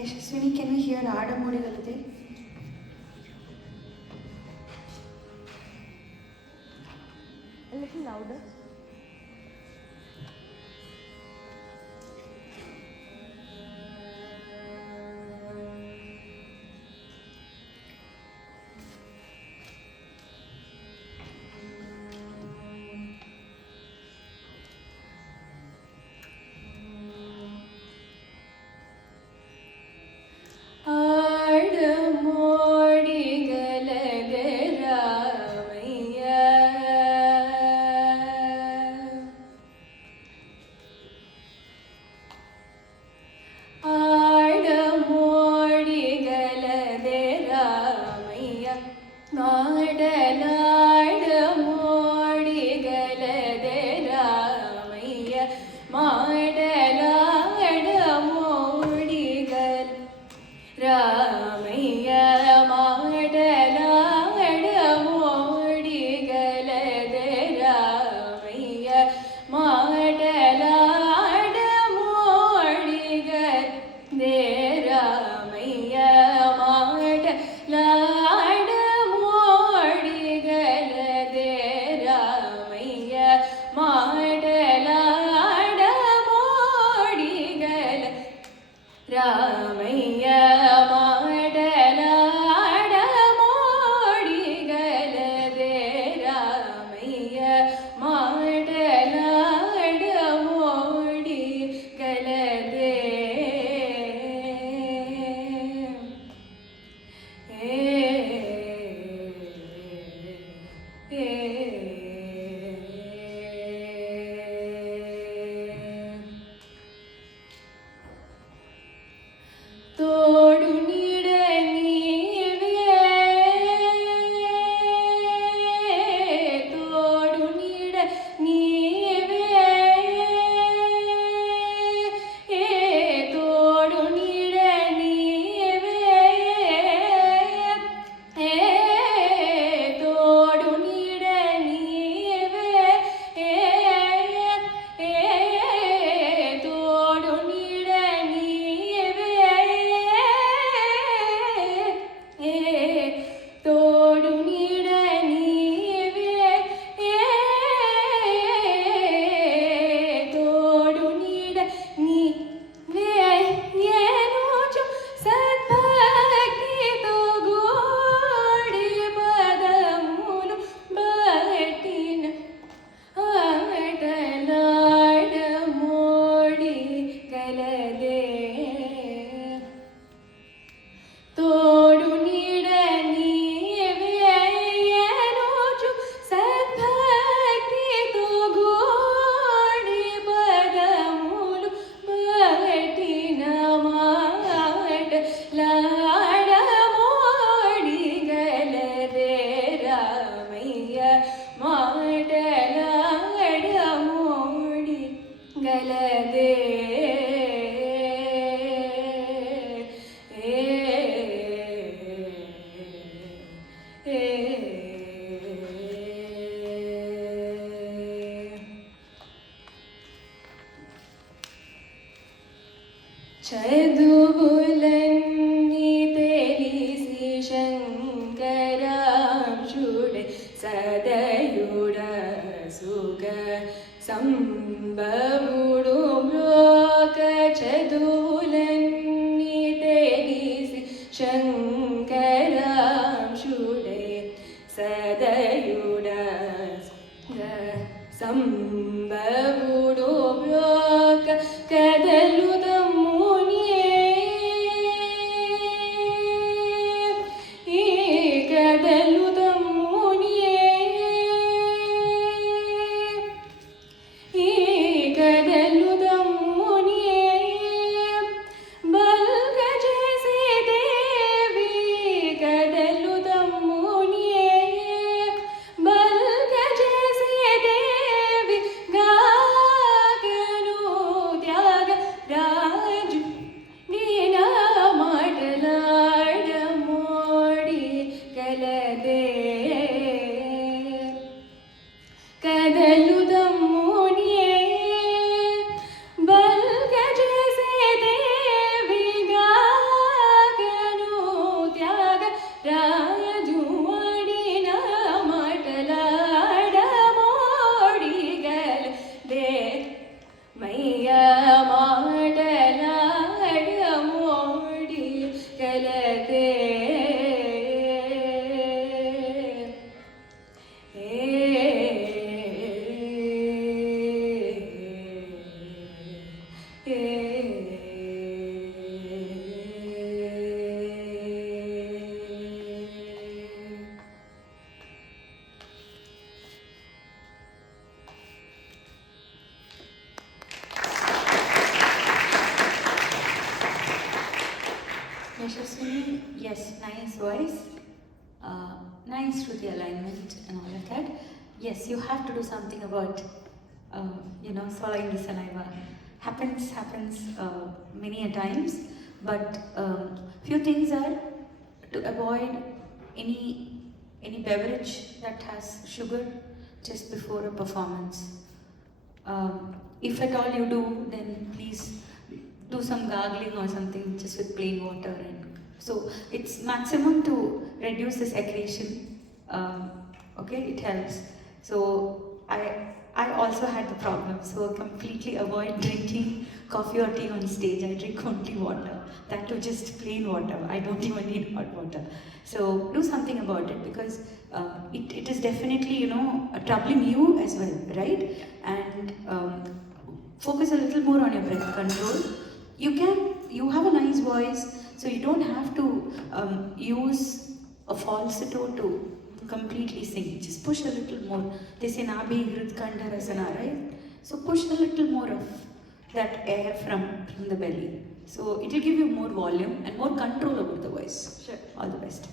Yashaswini, can we hear Adamudigalade? A little louder. Yashaswini, yes, nice voice, nice Shruti alignment and all of that. Yes, you have to do something about, swallowing the saliva. Happens many a times, but few things are to avoid any beverage that has sugar just before a performance. If at all you do, then please do some gargling or something just with plain water, and so it's maximum to reduce the secretion. Okay, it helps. So I also had the problem, so completely avoid drinking coffee or tea on stage. I drink only water, that too just plain water. I don't even need hot water. So do something about it, because it is definitely troubling you as well, right? And focus a little more on your breath control. You have a nice voice, so you don't have to use a falsetto to completely sing. Just push a little more. They say Nabhi Hridkanda Rasana, right? So push a little more of that air from the belly. So it will give you more volume and more control over the voice. Sure. All the best.